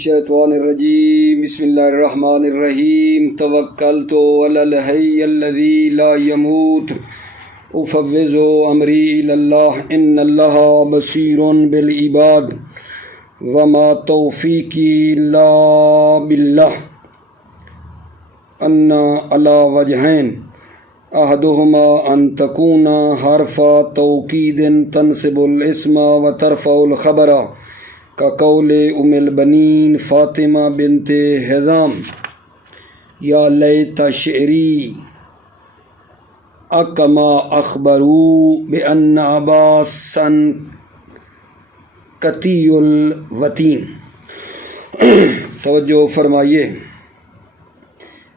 الشیطان الرجیم بسم اللہ الرحمن الرحیم توکلت علی الحی الذی لا یموت افوض امری الی اللہ ان اللہ بصیر بالعباد وما توفیقی الا باللہ ان علی وجہین احدہما ان تکون حرف توکید تنصب الاسم وترفع الخبر کا قول ام البنین فاطمہ بنت حزام یا لیت شعری اکما اخبروا بان عباسا قطی الوتین۔ توجہ فرمائیے،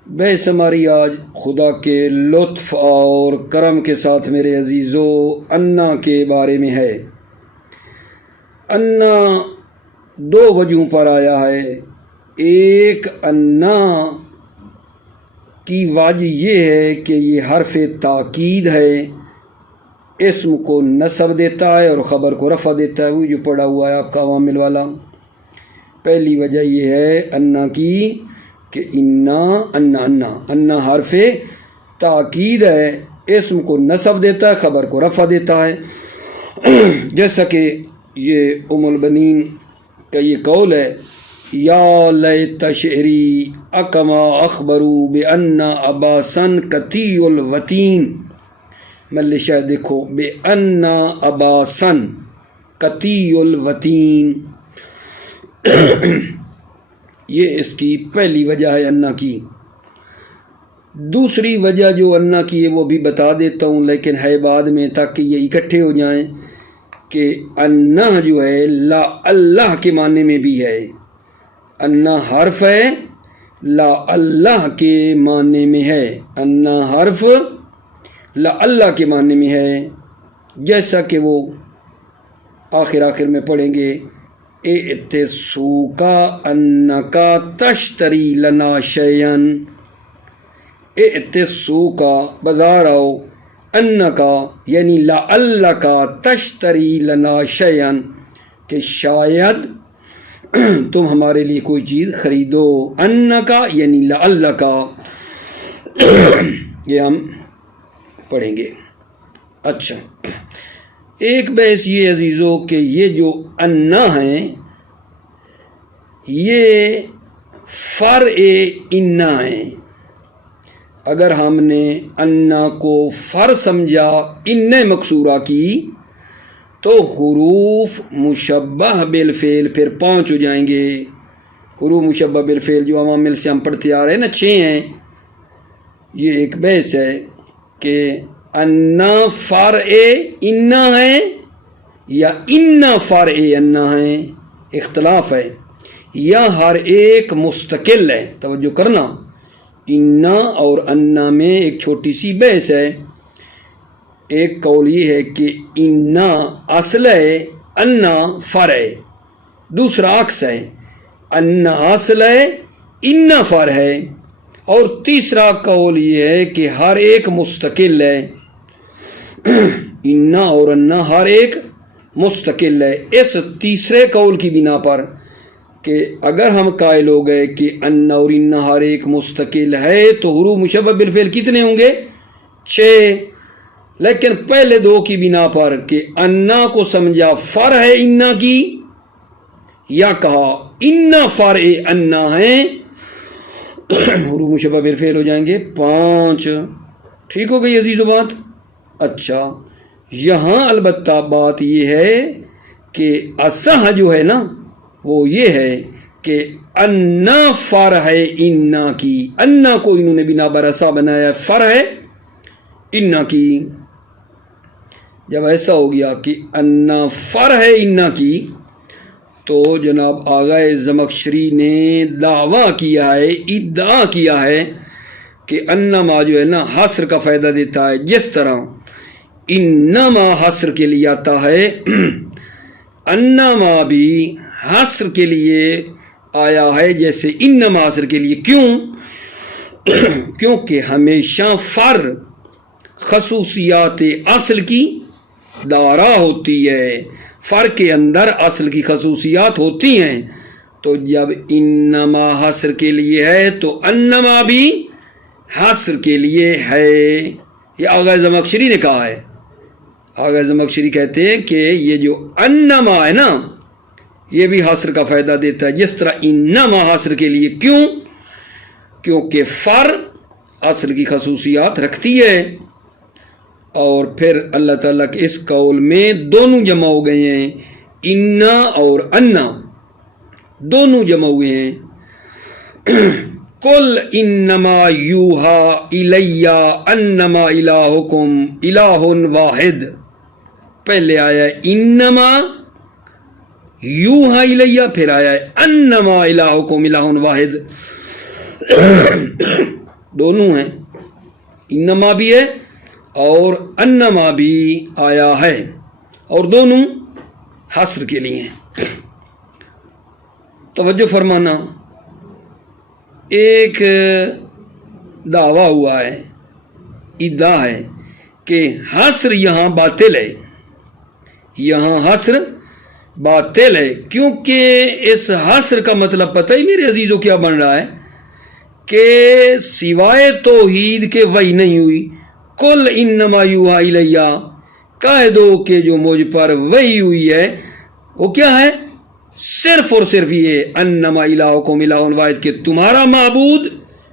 بحث ہماری آج خدا کے لطف اور کرم کے ساتھ میرے عزیزو انا کے بارے میں ہے۔ انا دو وجہوں پر آیا ہے۔ ایک انا کی وجہ یہ ہے کہ یہ حرف تاکید ہے، اسم کو نصب دیتا ہے اور خبر کو رفع دیتا ہے، وہ جو پڑھا ہوا ہے آپ کا عوامل والا۔ پہلی وجہ یہ ہے انا کی کہ انا حرف تاکید ہے، اسم کو نصب دیتا ہے، خبر کو رفع دیتا ہے۔ جیسا کہ یہ ام البنین کا یہ قول ہے، یا لیت شعری اکما اخبروا بان عباسا قطی الوتین۔ مل شاید دیکھو، بان عباسا قطی الوتین، یہ اس کی پہلی وجہ ہے انا کی۔ دوسری وجہ جو انا کی ہے وہ بھی بتا دیتا ہوں، لیکن ہے بعد میں تاکہ یہ اکٹھے ہو جائیں، کہ انا جو ہے لا اللہ کے معنی میں بھی ہے۔ انا حرف ہے، لا اللہ کے معنی میں ہے۔ انا حرف لا اللہ کے معنی میں ہے، جیسا کہ وہ آخر میں پڑھیں گے، ائت سوکا انکا تشتری لنا شیئن۔ ائت سوکا، بازار آؤ، انکا یعنی لعلکا تشتری لنا شیئن، کہ شاید تم ہمارے لیے کوئی چیز خریدو۔ انکا یعنی لعلکا، یہ ہم پڑھیں گے۔ اچھا، ایک بحث یہ عزیزو کہ یہ جو انا ہیں یہ فرع انا ہیں۔ اگر ہم نے انا کو فر سمجھا ان مقصورہ کی تو حروف مشبہ بالفعل پھر 5 ہو جائیں گے۔ حروف مشبہ بالفعل جو عوامل سے ہم پڑھتے آ رہے ہیں نا، 6 ہیں۔ یہ ایک بحث ہے کہ انا فرع انا ہے یا انا فرع انا ہے، اختلاف ہے، یا ہر ایک مستقل ہے۔ توجہ کرنا، انا اور انا میں ایک چھوٹی سی بحث ہے۔ ایک قول یہ ہے کہ انا اصل ہے، انا فرع ہے۔ دوسرا عکس ہے، انا اصل ہے، انا فرع ہے۔ اور تیسرا قول یہ ہے کہ ہر ایک مستقل ہے، انا اور انا ہر ایک مستقل ہے۔ اس تیسرے قول کی بنا پر کہ اگر ہم قائل ہو گئے کہ انا اور انا ہر ایک مستقل ہے تو حروف مشبہ بالفعل کتنے ہوں گے؟ 6۔ لیکن پہلے 2 کی بنا پر کہ انا کو سمجھا فرع ہے انا کی، یا کہا انا فرع انا ہے، حروف مشبہ بالفعل ہو جائیں گے 5۔ ٹھیک ہو گئی عزیزو بات؟ اچھا، یہاں البتہ بات یہ ہے کہ اصح جو ہے نا وہ یہ ہے کہ انا فرع ہے انا کی۔ انا کو انہوں نے بنا بر اصح بنایا، فرع ہے انا کی۔ جب ایسا ہو گیا کہ انا فرع ہے انا کی تو جناب آغا زمخشری نے دعویٰ کیا ہے، ادعا کیا ہے کہ انما جو ہے نا حصر کا فائدہ دیتا ہے، جس طرح انما حصر کے لیے آتا ہے، انما بھی حصر کے لیے آیا ہے جیسے انما حصر کے لیے۔ کیوں؟ کیونکہ ہمیشہ فر خصوصیات اصل کی دارا ہوتی ہے، فر کے اندر اصل کی خصوصیات ہوتی ہیں، تو جب انما حسر کے لیے ہے تو انما بھی حسر کے لیے ہے. یہ آغا زمخشری نے کہا ہے. آغا زمخشری کہتے ہیں کہ یہ جو انما ہے نا یہ بھی حسر کا فائدہ دیتا ہے جس طرح انما حسر کے لیے. کیوں؟ کیونکہ فر اصل کی خصوصیات رکھتی ہے. اور پھر اللہ تعالیٰ کے اس قول میں دونوں جمع ہو گئے ہیں, انا اور انا دونوں جمع ہوئے ہیں. قل انما یوحا الی انما الہکم الہ واحد. پہلے آیا انما یوحا الی, پھر آیا انما الہکم الہ واحد. دونوں ہیں, انما بھی ہے اور انما بھی آیا ہے, اور دونوں حسر کے لیے ہیں. توجہ فرمانا, ایک دعویٰ ہوا ہے, ادعا ہے کہ حسر یہاں باطل ہے, یہاں حسر باطل ہے. کیونکہ اس حسر کا مطلب پتہ ہی میرے عزیزوں کیا بن رہا ہے کہ سوائے توحید کے وحی نہیں ہوئی. قل انما یوحا الی, کہہ دو کہ جو مجھ پر وحی ہوئی ہے وہ کیا ہے؟ صرف اور صرف یہ انما الہکم الہ واحد, کہ تمہارا معبود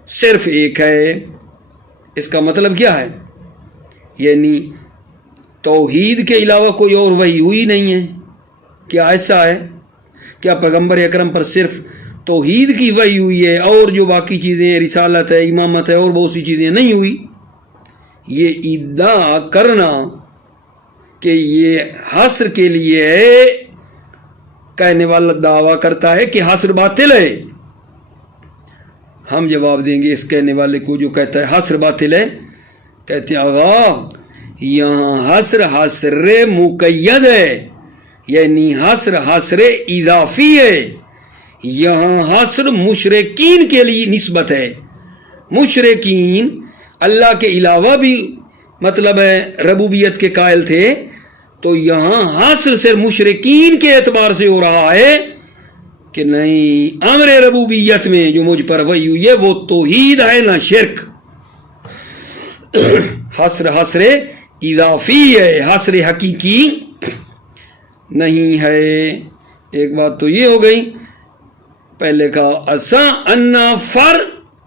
صرف ایک ہے. اس کا مطلب کیا ہے؟ یعنی توحید کے علاوہ کوئی اور وحی ہوئی نہیں ہے. کیا ایسا ہے؟ کیا پیغمبر اکرم پر صرف توحید کی وحی ہوئی ہے اور جو باقی چیزیں رسالت ہے, امامت ہے اور بہت سی چیزیں نہیں ہوئی؟ یہ ادعا کرنا کہ یہ حسر کے لیے ہے, کہنے والا دعویٰ کرتا ہے کہ حسر باطل ہے. ہم جواب دیں گے اس کہنے والے کو جو کہتا ہے حسر باطل ہے. کہتے ہیں آغا یہاں حسر حسر مقید ہے, یعنی حسر حسر اضافی ہے. یہاں حسر مشرکین کے لیے نسبت ہے. مشرکین اللہ کے علاوہ بھی مطلب ہے ربوبیت کے قائل تھے, تو یہاں حسر صرف مشرکین کے اعتبار سے ہو رہا ہے کہ نہیں, امر ربوبیت میں جو مجھ پر وحی ہوئی ہے وہ توحید ہے نہ شرک. حسر حسر اضافی ہے, حسر حقیقی نہیں ہے. ایک بات تو یہ ہو گئی, پہلے کہا اسا انا فر,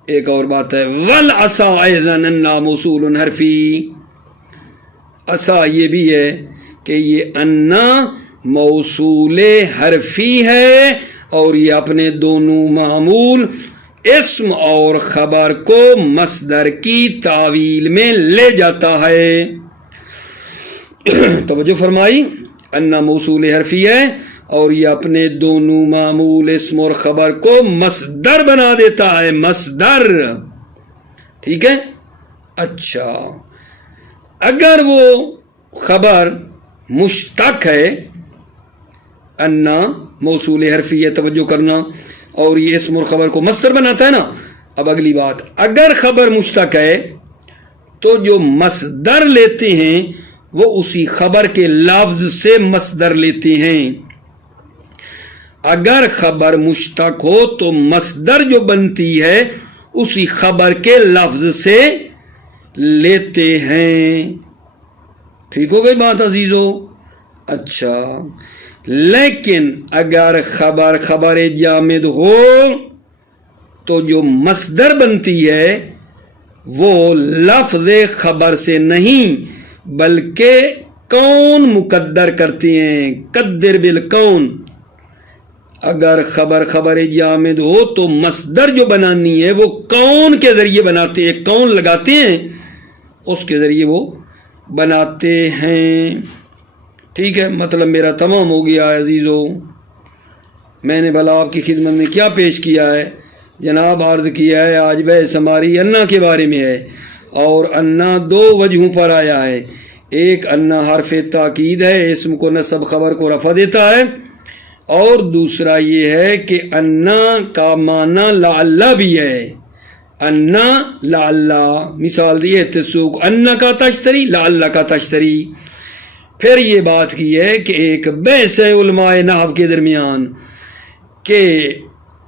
ایک اور بات ہے ول اسا ایضاً انا موصول حرفی. اسا یہ بھی ہے کہ یہ انا موصول حرفی ہے اور یہ اپنے دونوں معمول اسم اور خبر کو مصدر کی تعویل میں لے جاتا ہے. توجہ فرمائی, انا موصول حرفی ہے اور یہ اپنے دونوں معمول اسم اور خبر کو مصدر بنا دیتا ہے. مصدر, ٹھیک ہے. اچھا, اگر وہ خبر مشتق ہے, انا موصول حرفی ہے, توجہ کرنا, اور یہ اسم اور خبر کو مصدر بناتا ہے نا. اب اگلی بات, اگر خبر مشتق ہے تو جو مصدر لیتے ہیں وہ اسی خبر کے لفظ سے مصدر لیتے ہیں. اگر خبر مشتق ہو تو مصدر جو بنتی ہے اسی خبر کے لفظ سے لیتے ہیں. ٹھیک ہو گئی بات عزیزو؟ اچھا, لیکن اگر خبر جامد ہو تو جو مصدر بنتی ہے وہ لفظ خبر سے نہیں بلکہ کون مقدر کرتے ہیں. قدر بالکون. اگر خبر جامد ہو تو مصدر جو بنانی ہے وہ کون کے ذریعے بناتے ہیں, کون لگاتے ہیں, اس کے ذریعے وہ بناتے ہیں. ٹھیک ہے, مطلب میرا تمام ہو گیا ہے عزیزو. میں نے بھلا آپ کی خدمت میں کیا پیش کیا ہے؟ جناب عرض کیا ہے آج بحث ہماری انا کے بارے میں ہے, اور انا دو وجہوں پر آیا ہے. ایک انا حرف تاکید ہے, اسم کو نصب خبر کو رفع دیتا ہے, اور دوسرا یہ ہے کہ انا کا معنی لعل بھی ہے. انا لعل, مثال دی ہے تسوق, انا کا تشتری لعل کا تشتری. پھر یہ بات کی ہے کہ ایک بحث ہے علماء نحو کے درمیان کہ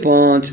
5।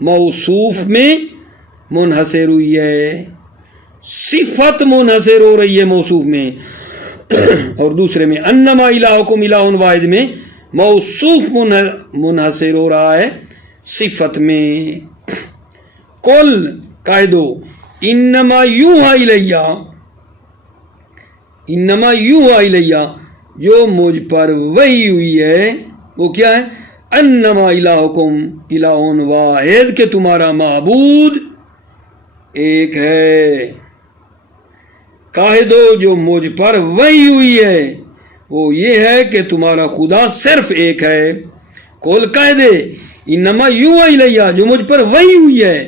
موصوف میں منحصر ہوئی ہے، صفت منحصر ہو رہی ہے موصوف میں، اور دوسرے میں انما الہکم الہ واحد میں موصوف منحصر ہو رہا ہے صفت میں۔ قل کہہ دو انما یوحی الیہ، انما یوحی الیہ جو مجھ پر وحی ہوئی ہے وہ کیا ہے؟ انما الہکم الہ واحد کہ تمہارا معبود ایک ہے۔ کہہ دو جو مجھ پر وحی ہوئی ہے وہ یہ ہے کہ تمہارا خدا صرف ایک ہے۔ قل کہہ دے انما یوحی الیہ جو مجھ پر وحی ہوئی ہے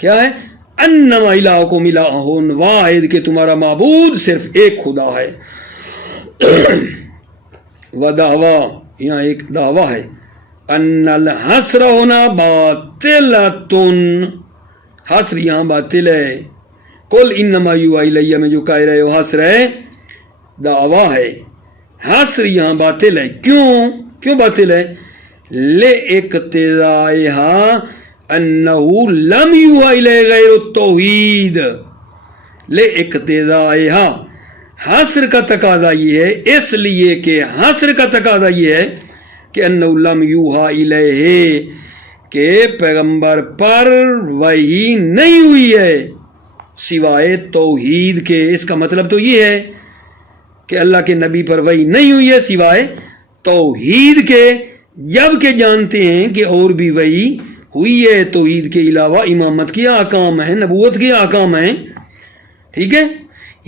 کیا ہے؟ انما الہکم الہ واحد کہ تمہارا معبود صرف ایک خدا ہے۔ ودعوا یہاں ایک دعویٰ ہے، ان الحصر ہونا باطلتن، حصر یہاں باطل ہے۔ قل انما یوحی الیہ میں جو کہہ رہے ہو حصر ہے، دعویٰ ہے، حصر یہاں باطل ہے۔ کیوں باطل ہے؟ لِاقْتِضَائِهَا أَنَّهُ لَمْ يُوحَ إِلَيْهِ غَيْرُ التَّوْحِيدِ، لِاقْتِضَائِهَا حصر کا تقاضا یہ ہے، اس لیے کہ حصر کا تقاضا یہ ہے کہ انہ لم یوحا الیہ کہ پیغمبر پر وحی نہیں ہوئی ہے سوائے توحید کے۔ اس کا مطلب تو یہ ہے کہ اللہ کے نبی پر وحی نہیں ہوئی ہے سوائے توحید کے، جبکہ جانتے ہیں کہ اور بھی وحی ہوئی ہے توحید کے علاوہ، امامت کے احکام ہیں، نبوت کے احکام ہیں، ٹھیک ہے؟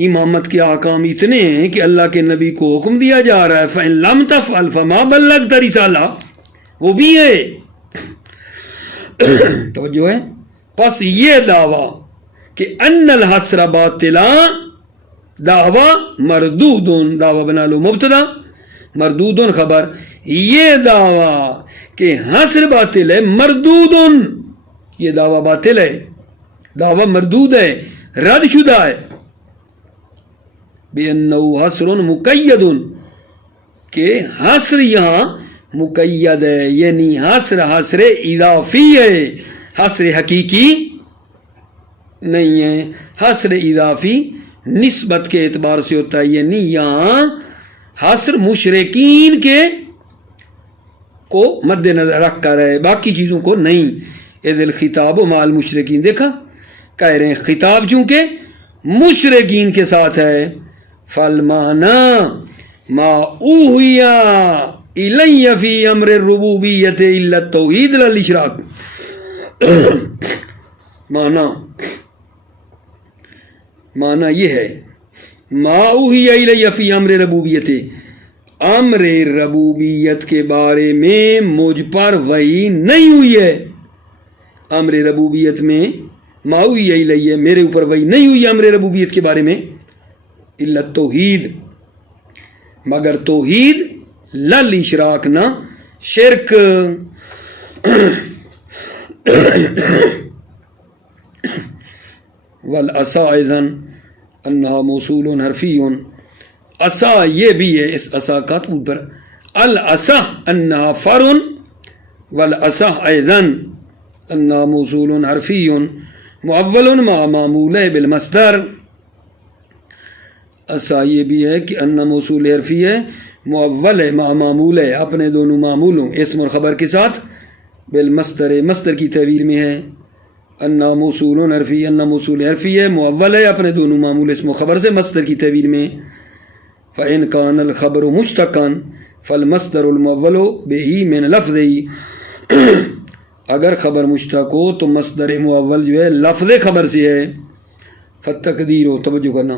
امامت کے احکام اتنے ہیں کہ اللہ کے نبی کو حکم دیا جا رہا ہے فَإِن لَمْ تَفْعَلْ فَمَا بَلَّغْتَ رِسَالَةَ، وہ بھی ہے، توجہ ہے۔ پس یہ دعویٰ کہ ان الحصر باطلا، دعویٰ مردودن، دعویٰ بنا لو مبتدا، مردودن خبر، یہ دعویٰ کہ حصر باطل ہے مردودن، یہ دعویٰ باطل ہے، دعویٰ مردود ہے، رد شدہ ہے۔ بِأَنَّهُ حصر مقید، کہ حصر یہاں مقید ہے، یعنی حصر اضافی ہے، حصر حقیقی نہیں ہے، حصر اضافی نسبت کے اعتبار سے ہوتا ہے، یعنی یہاں حصر مشرکین کے کو مد نظر رکھ کر ہے، باقی چیزوں کو نہیں۔ اذ الخطاب مع المشرکین، دیکھا کہہ رہے ہیں خطاب چونکہ مشرکین کے ساتھ ہے، فالمانا ما اوحی الی فی امر الربوبیت الا التوحید لا الاشراک، مانا یہ ہے ما اوحی الی فی امر ربوبیت، امر ربوبیت کے بارے میں مجھ پر وحی نہیں ہوئی ہے، امر ربوبیت میں ما اوحی الی میرے اوپر وحی نہیں ہوئی امر ربوبیت کے بارے میں، الا توحید مگر توحید، لل اشراک نہ شرک۔ والعصا اذن انہا موصول حرفی، عصا یہ بھی ہے، اس عصا کا پر العصا انہا فرع، والعصا اذن انہا موصول حرفی معول مع معمول بالمصدر، عصا یہ بھی ہے کہ ان موصول حرفی ہے، معول ہے مع معمول ہے، اپنے دونوں معمولوں اسم اور خبر کے ساتھ، بالمصدر مصدر کی تعبیر میں ہے، ان موصول حرفی، ان موصول حرفی ہے، معول ہے اپنے دونوں معمول اسم و خبر سے، مصدر کی تعبیر میں۔ فَإِنْ كَانَ الْخَبْرُ مُشْتَقًا فَالْمَصْدَرُ الْمُعَوَّلُ بِهِ مِنْ لَفْظِهِ، اگر خبر مشتق ہو تو مصدر معول جو ہے لفظ خبر سے ہے۔ فالتقدیر ہو، توجہ کرنا،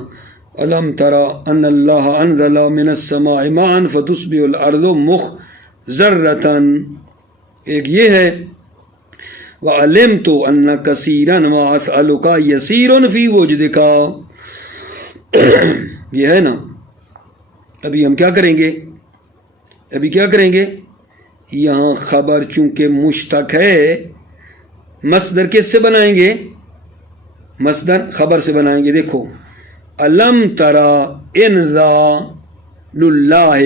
أَلَمْ تَرَ أَنَّ اللَّهَ أَنزَلَ مِنَ السَّمَاءِ مَاءً فَتُصْبِحُ الْأَرْضُ مُخْضَرَّةً، ایک یہ ہے وَعَلِمْتُ أَنَّ كَثِيرًا مَا أَسْأَلُكَ يَسِيرٌ فِي وُجْدِكَ، یہ ہے نا۔ ابھی ہم کیا کریں گے؟ یہاں خبر چونکہ مشتق ہے، مصدر کس سے بنائیں گے؟ مصدر خبر سے بنائیں گے۔ دیکھو علم ترا انزال اللہ،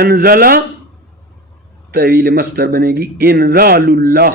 انزلہ طویل مصدر بنے گی انزال اللہ،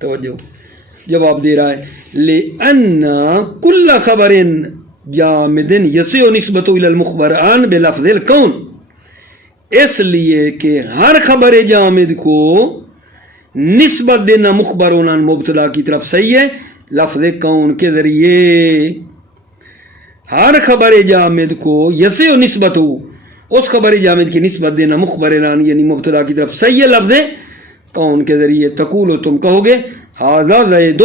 توجہ جواب دے رہا ہے لِأَنَّ كُلَّ خَبَرٍ جامد یسع نسبت الی المخبر عن بلفظ الکون، اس لیے کہ ہر خبر جامد کو نسبت دینا مخبر عن مبتدا کی طرف صحیح ہے لفظ کون کے ذریعے. ہر خبر جامد کو یسع نسبت ہو، اس خبر جامد کی نسبت دینا مخبر عن یعنی مبتدا کی طرف صحیح ہے لفظ کون کے ذریعے. تقول تم کہو گے ھذا زید،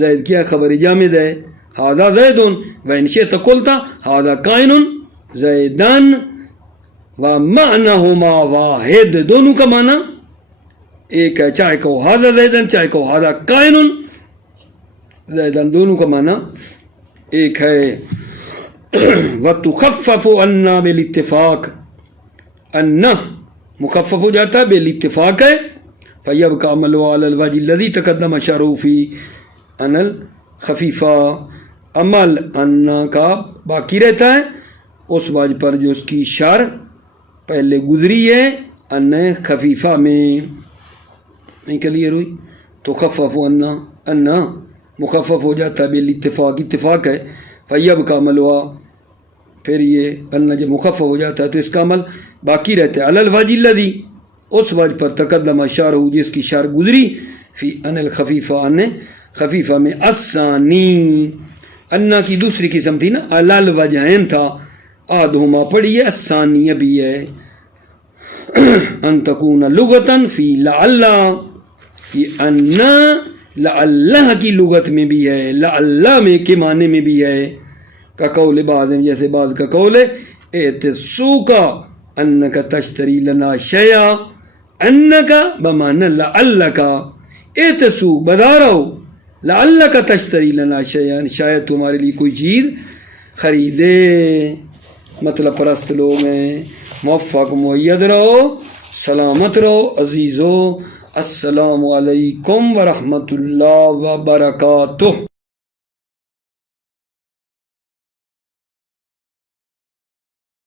زید کیا خبر جامد ہے، ھذا زید وإن شئت قلت ھذا کائن زیدان ومعناہما واحد، دونوں کا معنی ایک ہے، چاہے کہو ھذا زیدان چاہے کہو ھذا کائن زیدان، دونوں کا معنی ایک ہے. وتخفف عنا بالاتفاق، عنا مخفف ہو جاتا ہے بالاتفاق ہے. فیبقى عمل على الوجه الذي تقدم شرعه في ان الخفیفہ، عمل انا کا باقی رہتا ہے اس وجہ پر جو اس کی شرح پہلے گزری ہے ان خفیفہ میں. نہیں کلیئر ہوئی؟ تو خفف انا مخفف ہو جاتا ہے بالاتفاق، اتفاق ہے. فیبقى عمل ہوا، پھر یہ ان جب مخفف ہو جاتا ہے تو اس کا عمل باقی رہتا ہے علی الوجہ الذی، اس وجہ پر تقدم شرح جس کی شرح گزری فی ان الخفیفہ، ان خفیفہ میں. الثانی، انا کی دوسری قسم تھی نا، علی الوجہین تھا، آدھوما پڑھی ہے، الثانی بھی ہے. ان تکون لغتاً فی لعل، یہ انا لعلہ کی لغت میں بھی ہے، لعلہ میں کے معنی میں بھی ہے. کا قول بعض، جیسے بعض کا قول ہے اتسوکا انکا تشتری لنا شیئا، انکا بمعنی لعلکا، اتسو بدا رہو، لعلکا تشتری لنا شیئا، شاید تمہارے لیے کوئی چیز خریدے. مطلب پرست لوگ ہیں. موفق معید رہو، سلامت رہو عزیزو. السلام علیکم ورحمۃ اللہ وبرکاتہ.